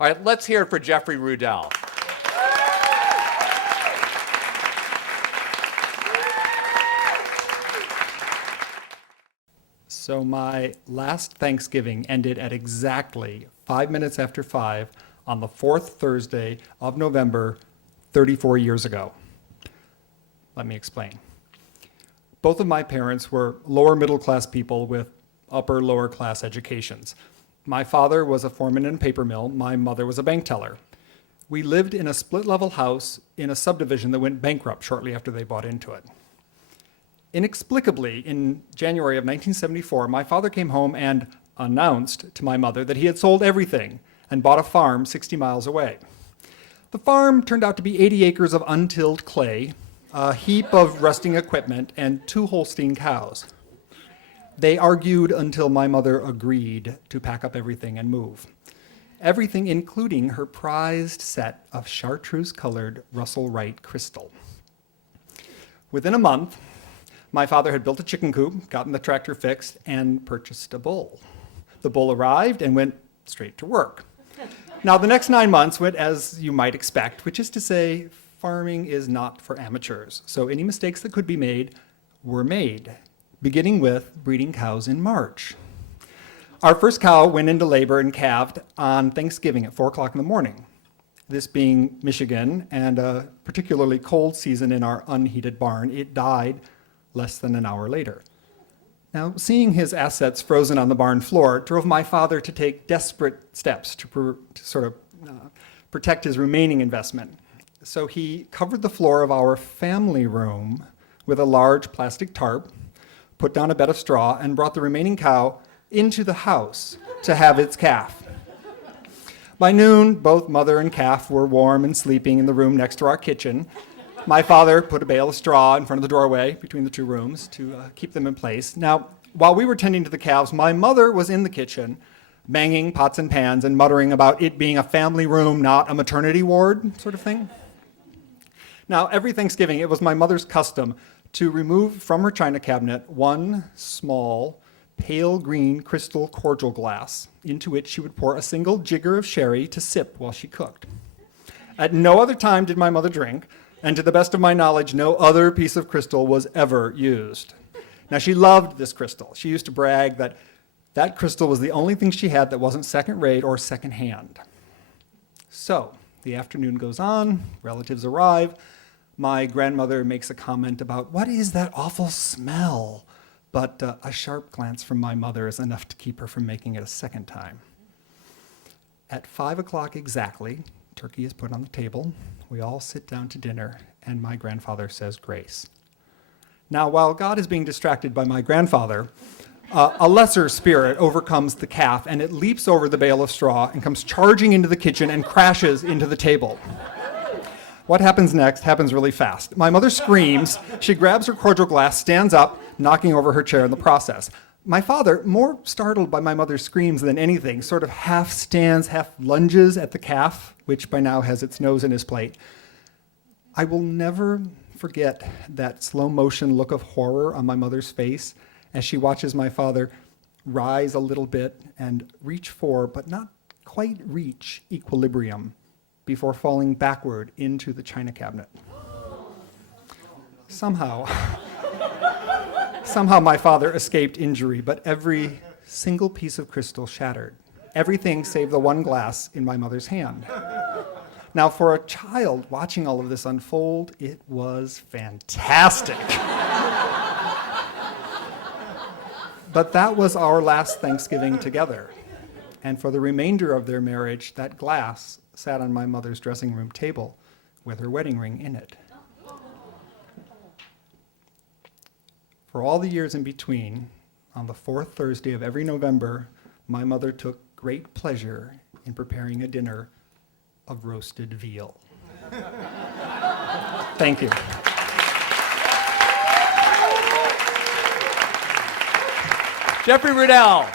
All right, let's hear it for Jeffery Rudell. So my last Thanksgiving ended at exactly 5 minutes after 5 on the fourth Thursday of November, 34 years ago. Let me explain. Both of my parents were lower middle class people with upper lower class educations. My father was a foreman in a paper mill. My mother was a bank teller. We lived in a split level house in a subdivision that went bankrupt shortly after they bought into it. Inexplicably, in January of 1974, my father came home and announced to my mother that he had sold everything and bought a farm 60 miles away. The farm turned out to be 80 acres of untilled clay, a heap of rusting equipment, and 2 Holstein cows. They argued until my mother agreed to pack up everything and move. Everything including her prized set of chartreuse-colored Russell Wright crystal. Within a month, my father had built a chicken coop, gotten the tractor fixed, and purchased a bull. The bull arrived and went straight to work. Now, the next 9 months went as you might expect, which is to say, farming is not for amateurs. So any mistakes that could be made were made, beginning with breeding cows in March. Our first cow went into labor and calved on Thanksgiving at 4 o'clock in the morning. This being Michigan and a particularly cold season in our unheated barn, it died less than an hour later. Now, seeing his assets frozen on the barn floor drove my father to take desperate steps to protect his remaining investment. So he covered the floor of our family room with a large plastic tarp, put down a bed of straw, and brought the remaining cow into the house to have its calf. By noon, both mother and calf were warm and sleeping in the room next to our kitchen. My father put a bale of straw in front of the doorway between the 2 rooms to keep them in place. Now, while we were tending to the calves, my mother was in the kitchen, banging pots and pans and muttering about it being a family room, not a maternity ward sort of thing. Now, every Thanksgiving, it was my mother's custom to remove from her china cabinet 1 small, pale green crystal cordial glass into which she would pour a single jigger of sherry to sip while she cooked. At no other time did my mother drink, and to the best of my knowledge, no other piece of crystal was ever used. Now, she loved this crystal. She used to brag that that crystal was the only thing she had that wasn't second-rate or second-hand. So, the afternoon goes on, relatives arrive. My grandmother makes a comment about, "What is that awful smell?" But a sharp glance from my mother is enough to keep her from making it a second time. At 5 o'clock exactly, turkey is put on the table. We all sit down to dinner, and my grandfather says grace. Now, while God is being distracted by my grandfather, a lesser spirit overcomes the calf, and it leaps over the bale of straw and comes charging into the kitchen and crashes into the table. What happens next happens really fast. My mother screams. She grabs her cordial glass, stands up, knocking over her chair in the process. My father, more startled by my mother's screams than anything, sort of half stands, half lunges at the calf, which by now has its nose in his plate. I will never forget that slow motion look of horror on my mother's face as she watches my father rise a little bit and reach for, but not quite reach, equilibrium before falling backward into the china cabinet. Somehow my father escaped injury, but every single piece of crystal shattered. Everything save the 1 glass in my mother's hand. Now, for a child watching all of this unfold, it was fantastic. But that was our last Thanksgiving together. And for the remainder of their marriage, that glass sat on my mother's dressing room table with her wedding ring in it. For all the years in between, on the 4th Thursday of every November, my mother took great pleasure in preparing a dinner of roasted veal. Thank you. Jeffery Rudell.